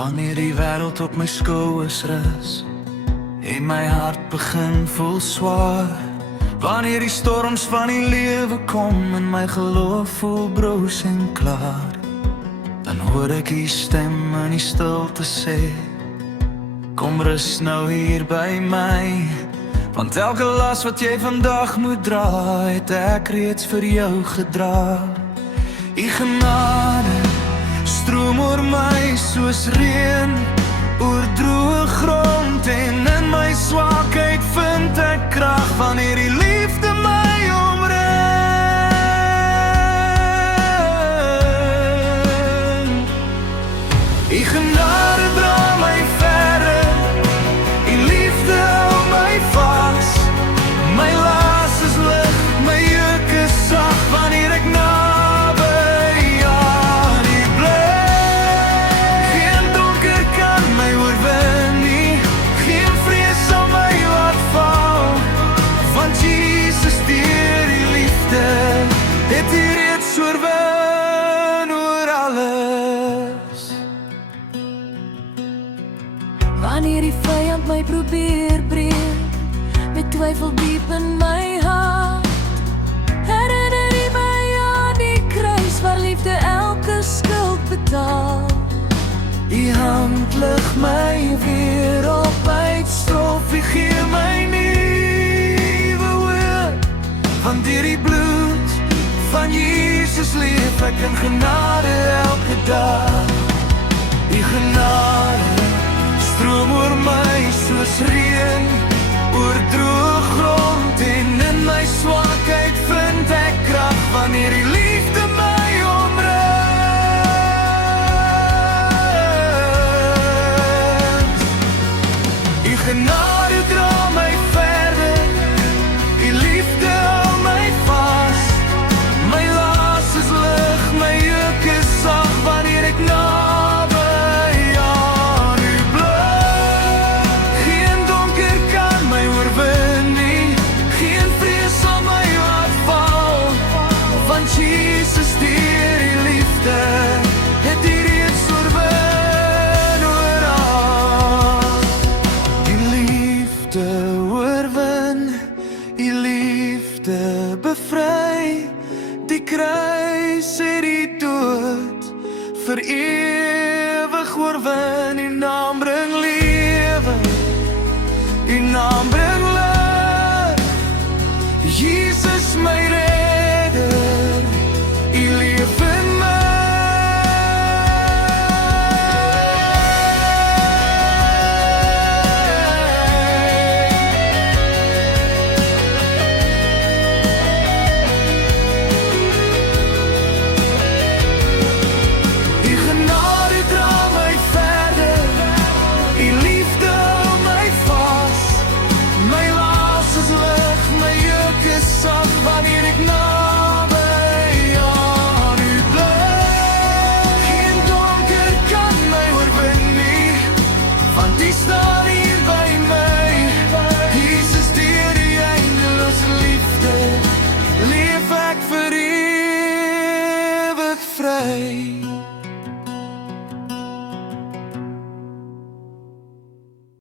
Wanneer die wêreld op my skouers rus en my hart begin voel swaar, wanneer die storms van die lewe kom en my geloof voel broos en klaar, dan hoor ek die stem in die stilte sê, kom rus nou hier by my, want elke las wat jy vandag moet dra, het ek reeds vir jou gedra. U genade stroom oor my soos reën oor droë grond, en in my swakheid vind ek krag wanneer die liefde my omring. U genade dra my verder, u liefde hou my vas, my las is lig, my juk is sag wanneer ek het hier reeds oorwin oor alles. Wanneer die vyand my probeer breek, met twyfel diep in my hart, herinner hy my aan die kruis waar liefde elke skuld betaal. Die hand lig my weer op uit stof, u gee my nuwe hoop, want deur die bloed van Jesus leef ek in genade elke dag. Die genade stroom oor my soos reën oor droë grond, en in my swakheid vind ek krag wanneer die liefde my omring. Die genade dra my verder, die liefde hou my vas, my las is lig, my juk is sag wanneer ek naby aan u bly. Geen donker kan my oorwin nie, geen vrees sal my laat val, want Jesus deur die liefde het die reeds oorwin oor al. Die liefde oorwin, die liefde bevry, die kruis het die dood vir ewig oorwin. U naam bring lewe, u naam bring lig, Jesus my redder, u leef